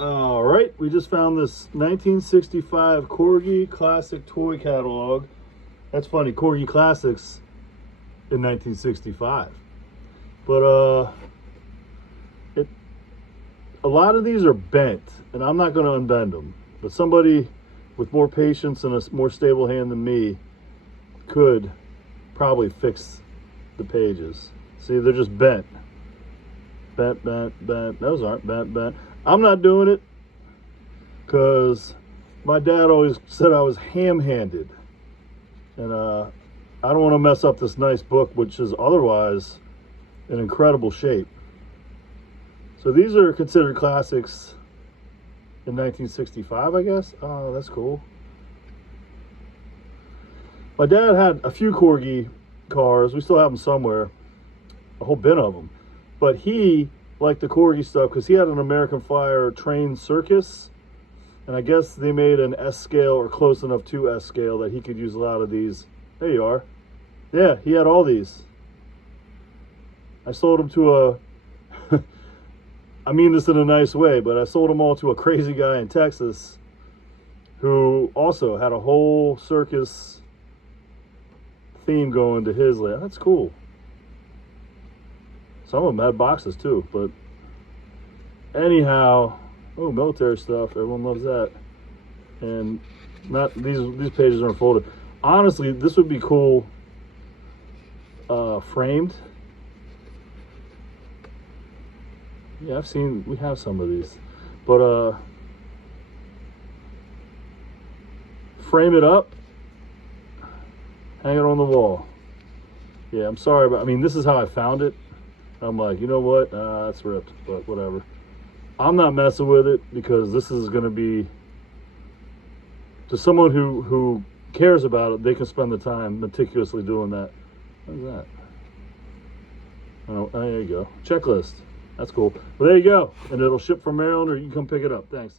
All right, we just found this 1965 Corgi Classic toy catalog. That's funny, Corgi Classics in 1965. But a lot of these are bent, and I'm not going to unbend them. But somebody with more patience and a more stable hand than me could probably fix the pages. See, they're just bent. Bent. Those aren't bent. I'm not doing it because my dad always said I was ham-handed. And I don't want to mess up this nice book, which is otherwise in incredible shape. So these are considered classics in 1965, I guess. Oh, that's cool. My dad had a few Corgi cars. We still have them somewhere. A whole bin of them. But he liked the Corgi stuff because he had an American Flyer train circus. And I guess they made an S scale or close enough to S scale that he could use a lot of these. There you are. Yeah, he had all these. I sold them to a... I mean this in a nice way, but I sold them all to a crazy guy in Texas who also had a whole circus theme going to his land. That's cool. Some of them had boxes too, but anyhow, oh, military stuff. Everyone loves that. And not these pages aren't folded. Honestly, this would be cool framed. Yeah, we have some of these, but frame it up, hang it on the wall. Yeah, I'm sorry, but I mean, this is how I found it. I'm like, you know what? That's ripped, but whatever. I'm not messing with it because this is going to be, to someone who cares about it, they can spend the time meticulously doing that. What is that? Oh, there you go. Checklist. That's cool. Well, there you go. And it'll ship from Maryland, or you can come pick it up. Thanks.